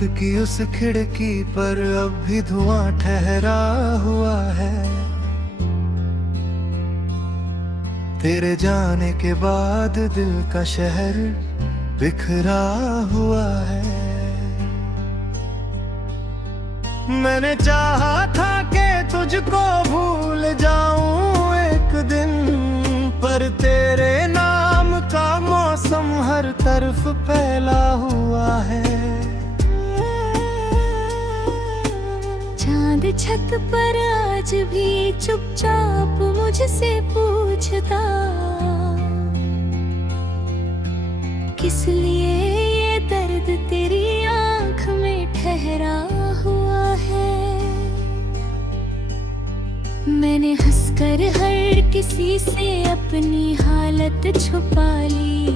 की उस खिड़की पर अब भी धुआं ठहरा हुआ है। तेरे जाने के बाद दिल का शहर बिखरा हुआ है। मैंने चाहा था कि तुझको भूल जाऊं एक दिन, पर तेरे नाम का मौसम हर तरफ फैला हुआ है। चांद छत पर आज भी चुपचाप मुझसे पूछता, किस लिए ये दर्द तेरी आंख में ठहरा हुआ है। मैंने हंसकर हर किसी से अपनी हालत छुपा ली,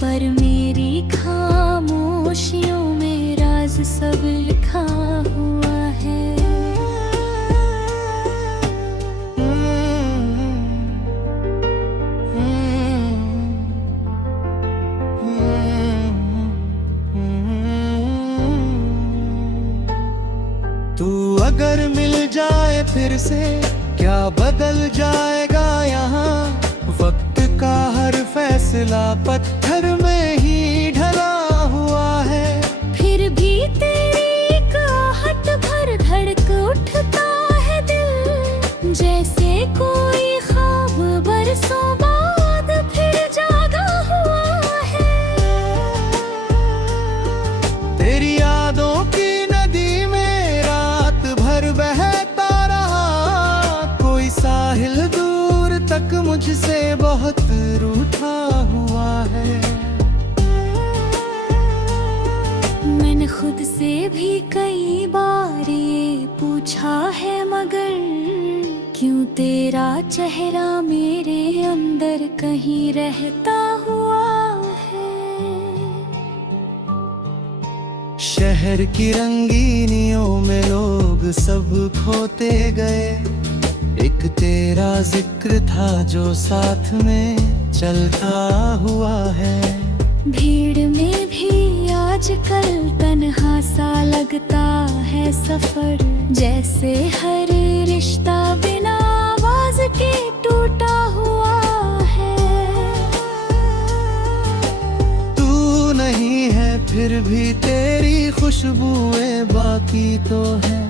पर मेरी खामोशियों में राज सब लिखा हुआ है। तू अगर मिल जाए फिर से क्या बदल जाएगा यहाँ। वक्त का हर फैसला पत्थर में ही ढला हुआ है। फिर भी तेरी आहट भर धड़क उठता है दिल, जैसे कोई ख्वाब बरसों बाद फिर जागा हुआ है। तेरी यादों की नदी में रात भर बहता रहा, कोई साहिल दूर तक मुझसे बहुत रूठा हुआ है। मैंने खुद से भी कई बार ये पूछा है, मगर क्यों तेरा चेहरा मेरे अंदर कहीं रहता हुआ है। शहर की रंगीनियों में लोग सब खोते गए, एक तेरा जिक्र था जो साथ में चलता हुआ है। भीड़ में भी आजकल तन्हा सा लगता है सफर, जैसे हर रिश्ता बिना आवाज के टूटा हुआ है। तू नहीं है फिर भी तेरी खुशबुएं बाकी तो है।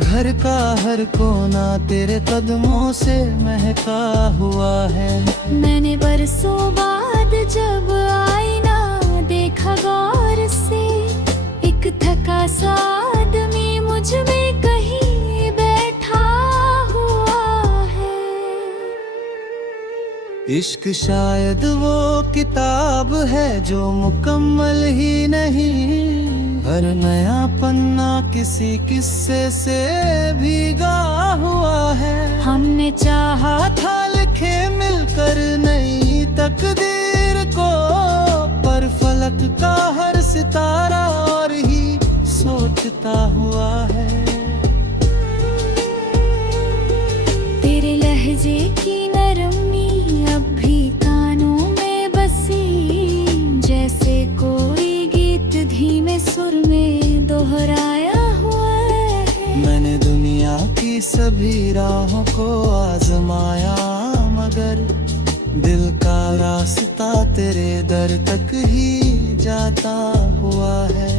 घर का हर कोना तेरे कदमों से महका हुआ है। मैंने बरसों बाद जब आईना देखा गौर से, एक थका सा आदमी मुझ में कहीं बैठा हुआ है। इश्क शायद वो किताब है जो मुकम्मल ही नहीं, हर नया पन्ना किसी किस्से से भीगा हुआ है। हमने चाहा था लिखे मिलकर नई तकदीर को, पर फलक का हर सितारा और ही सोचता हुआ है। तेरे लहजे की नरमी अब भी कानों में बसी, जैसे कोई गीत धीमे सुर में दोहराया हुआ है। मैंने दुनिया की सभी राहों को आजमाया, मगर दिल का रास्ता तेरे दर तक ही जाता हुआ है।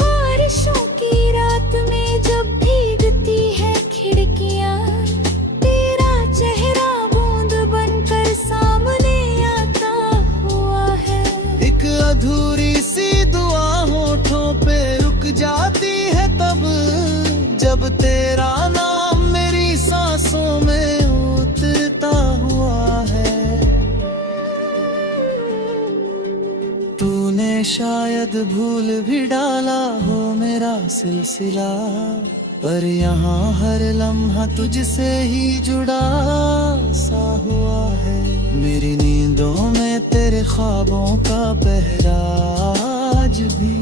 बारिशों की रात में जब भीगती है खिड़कियां, तेरा चेहरा बूंद बनकर सामने आता हुआ है। एक अधूरी सी दुआ होठों पे रुक जाती है तब, जब तेरा नाम मेरी सांसों में उतरता हुआ है। तूने शायद भूल भी डाला हो मेरा सिलसिला, पर यहाँ हर लम्हा तुझसे ही जुड़ा सा हुआ है। मेरी नींदों में तेरे ख्वाबों का पहरा आज भी,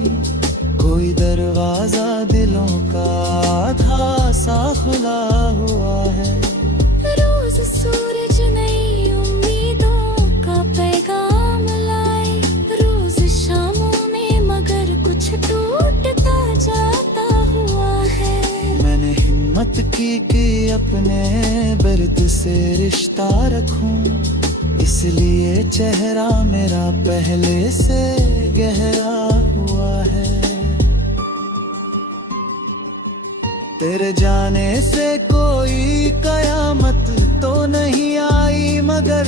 कोई दरवाजा दिलों का आधा सा खुला हुआ है। रोज सूरज नई उम्मीदों का पैगाम लाए, रोज शाम की कि अपने बिरद से रिश्ता रखूं, इसलिए चेहरा मेरा पहले से गहरा हुआ है। तेरे जाने से कोई कयामत तो नहीं आई, मगर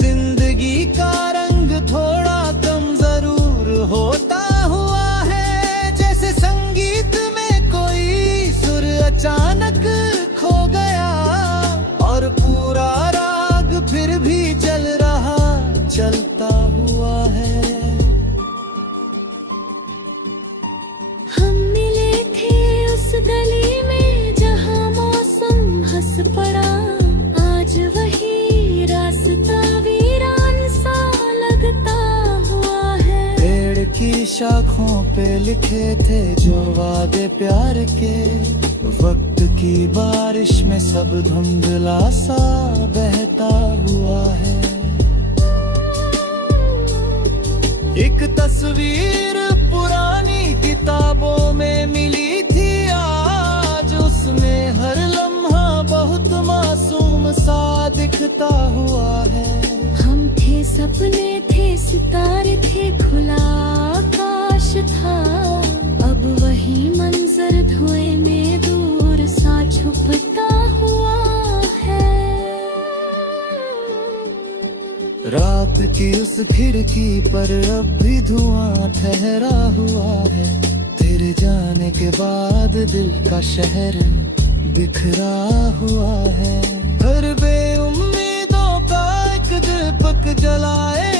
जिंदगी का रंग थोड़ा कम जरूर होता हुआ है। जैसे संगीत में कोई सुर अचानक खो गया, और पूरा राग फिर भी चल रहा, चलता हुआ है। हम मिले थे उस गली में जहाँ मौसम हंस पड़ा, आज वही रास्ता वीरान सा लगता हुआ है। पेड़ की शाखों पे लिखे थे जो वादे प्यार के, वक्त की बारिश में सब धुंधला सा बहता हुआ है। एक तस्वीर पुरानी किताबों में मिली थी आज, उसमें हर लम्हा बहुत मासूम सा दिखता हुआ है। हम थे, सपने थे, सितारे थे, खुला आकाश था, अब वही मंजर धुएं में दूर सा छुपता हुआ है। रात की उस खिड़की पर अब भी धुआं ठहरा हुआ है। तेरे जाने के बाद दिल का शहर बिखरा हुआ है। हर बेउम्मीदों का एक दीपक जलाए